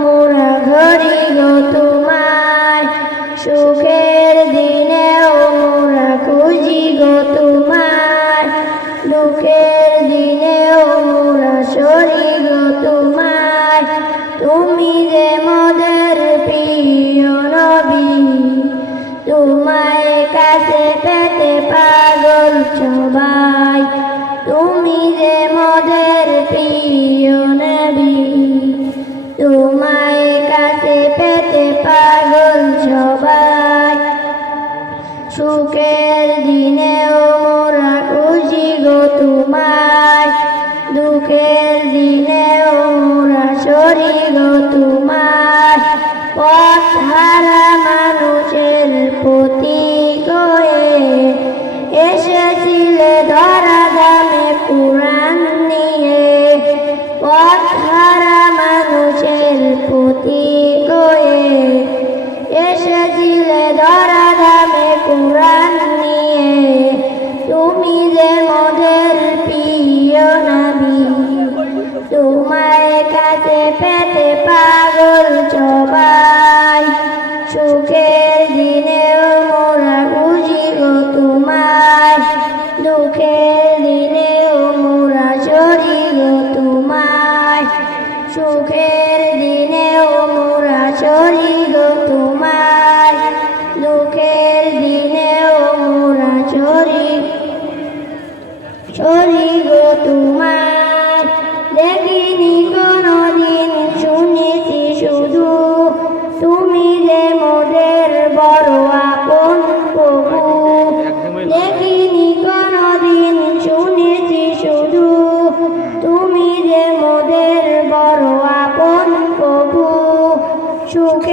মোরা ঘড়ি গো তোমায়, সুখের দিনেও মোরা খুঁজি গো তোমায়, দুঃখের দিনেও মোরা সরি গো তোমায়। তুমি যে মোদের প্রিয় নবী, তোমায় কাছে পেতে পাগল সবাই। তুমি যে মোদের প্রিয় নবী, তোমায় কাছে পেতে পাগল সবাই। সুখের দিনেও মোরা খুঁজি গো তোমায়, দুঃখের দিনেও মোরা সরি গো তোমায়। পথহারা মানুষের প্রতীক হয়ে এসেছিলে ধরা ধামে কুরআন নিয়ে। পথহারা মানুষের প্রতীক হয়ে এসেছিলে ধরা ধামে কুরআন নিয়ে। তুমি যে মোদের প্রিয় নবী, তোমায় কাছে পেতে পাগল সবাই। সুখের দিনেও মোরা খুঁজি গো তোমায়, দুঃখের দিনেও মোরা সরি গো তোমায়। সুখের দিনেও মোরা সরি গো তোমায়, দুঃখের দিনেও মোরা সরি গো তোমায়। দেখিনি কোনদিন, শুনেছি শুধু, তুমি যে মোদের বড় আপন প্রভু। দেখিনি কোনদিন, শুনেছি শুধু, তুমি যে মোদের বড় আপন প্রভু। সুখ